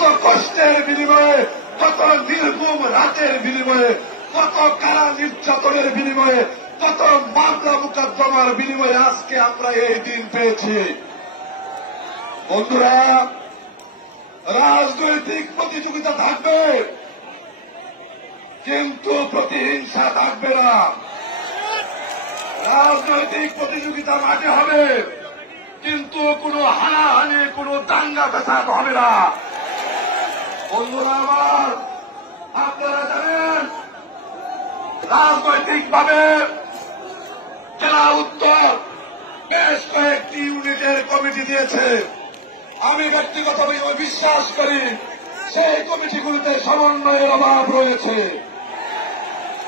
কত কষ্টের বিনিময়ে, কত নির্মম রাতের বিনিময়ে, কত কারা নির্যাতনের বিনিময়ে, কত মামলা মোকদ্দমার বিনিময়ে আজকে আমরা এই দিন পেয়েছি। বন্ধুরা, রাজনৈতিক প্রতিযোগিতা থাকবে, কিন্তু প্রতিহিংসা থাকবে না। রাজনৈতিক প্রতিযোগিতা মাঠে হবে, কিন্তু কোনো হানাহানি, কোনো দাঙ্গা পেছাদ হবে না। বন্ধুরা আমার, আপনারা জানেন রাজনৈতিকভাবে জেলা উত্তর বেশ কয়েকটি ইউনিটের কমিটি দিয়েছে। আমি ব্যক্তিগতভাবে বিশ্বাস করি সেই কমিটিগুলিতে সমন্বয়ের অভাব রয়েছে।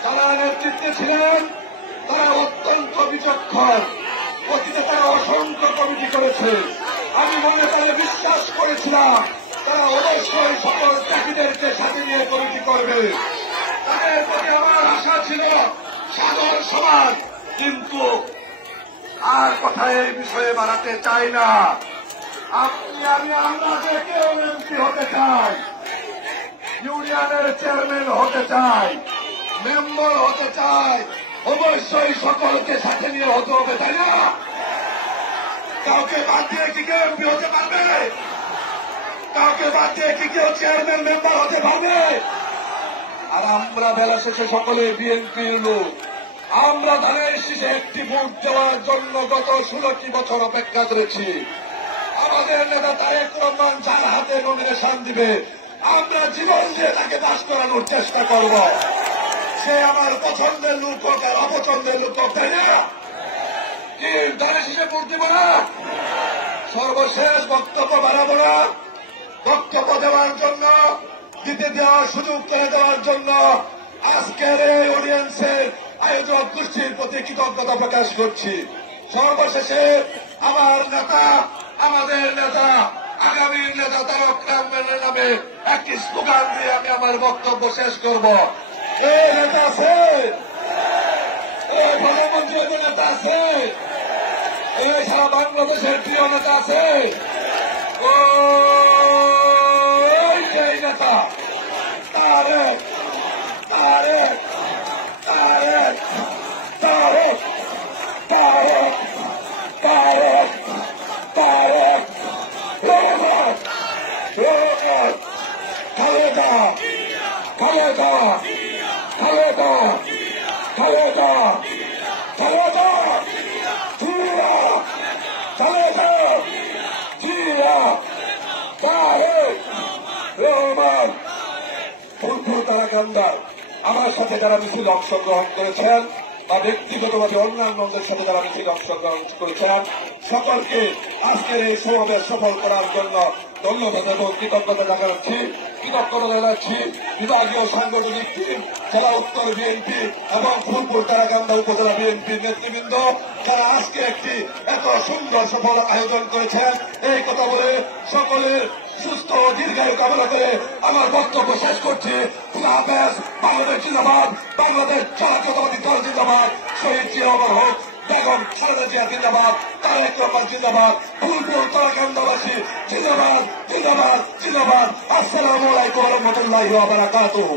যারা নেতৃত্বে ছিলেন তারা অত্যন্ত বিচক্ষণ, অতীতে তারা অসংখ্য কমিটি করেছে। আমি মনে করে বিশ্বাস করেছিলাম তারা অবশ্যই সকল চাকরিদেরকে সাথে নিয়ে কমিটি করবে। তাদের প্রতি আমার আশা ছিল সাগর সমাজ, কিন্তু আর কথা এই বিষয়ে বাড়াতে চাই না। আমরা যে কেউ এমপি হতে চাই, ইউনিয়নের চেয়ারম্যান হতে চাই, মেম্বার হতে চাই, অবশ্যই সকলকে সাথে নিয়ে হতে হবে, তাই না? কাউকে বাদ দিয়ে কি কেউ এমপি হতে পারবে? কাউকে বাদ দিয়ে কি কেউ চেয়ারম্যান মেম্বার হতে পারবে? আর আমরা বেলা শেষে সকলে বিএনপির লোক। আমরা ধানের শীষে একটি ভোট দেওয়ার জন্য গত 16টি বছর অপেক্ষা করেছি। আমাদের নেতা তারেক রহমান যার হাতে নমিনেশন দিবে, আমরা জীবন দিয়ে তাকে দাস করানোর চেষ্টা করব। সে আমার পছন্দের লোক হোক আর অপছন্দের লোক হোক, তাই না? কি ধানের শীষে ভোট দিব না? সর্বশেষ বক্তব্য বাড়াবো না। বক্তব্য দেওয়ার জন্য, দিতে দেওয়ার সুযোগ করে দেওয়ার জন্য আজকের এই অডিয়েন্সের আয়োজক গোষ্ঠীর প্রতি কৃতজ্ঞতা প্রকাশ করছি। সর্বশেষে আমার নেতা, আমাদের নেতা, আগামী নেতা তারেক রহমানের নামে একটি স্লোগান দিয়ে আমি আমার বক্তব্য শেষ করব। এই নেতা আছে, এই প্রধানমন্ত্রীর নেতা আছে, এই সারা বাংলাদেশের প্রিয় নেতা আছে, এই নেতা তারেক তারেক তারেক তারেক তারেক তারেক তারেক রহমান রহমান খালেদা খালেদা খালেদা খালেদা খালেদা জিয়া খালেদা জিয়া তারেক রহমান। ফুলপুর তারাকান্দার আমার সাথে যারা মিছিল অংশগ্রহণ করেছেন বা ব্যক্তিগতভাবে অন্যান্যদের সাথে যারা মিছিল অংশগ্রহণ করেছেন, সকলকে আজকের এই সমাবেশ সফল করার জন্য ধন্যবাদ এবং কৃতজ্ঞতা জানাচ্ছি। কৃতজ্ঞতা জানাচ্ছি বিভাগীয় সাংগঠনিক টিম, জেলা উত্তর বিএনপি এবং ফুলপুর তারাকান্দা উপজেলা বিএনপির নেতৃবৃন্দ, যারা আজকে একটি এত সুন্দর সফল আয়োজন করেছেন। এই কথা বলে সকলের সুস্থ ও দীর্ঘায়ু কামনা করে আমার বক্তব্য শেষ করছি। খুদা হাফেজ। বাংলাদেশ জিন্দাবাদ, বাংলাদেশ জাতীয়তাবাদী দল জিন্দাবাদ, শহীদ জিয়া অমর হোক, বেগম খালেদা জিয়া জিন্দাবাদ, তারেক রহমান জিন্দাবাদ, ফুলপুর তারাকান্দাবাসী জিন্দাবাদ জিন্দাবাদ জিন্দাবাদ। আসসালামু আলাইকুম ওয়া রাহমাতুল্লাহি ওয়া বারাকাতুহু।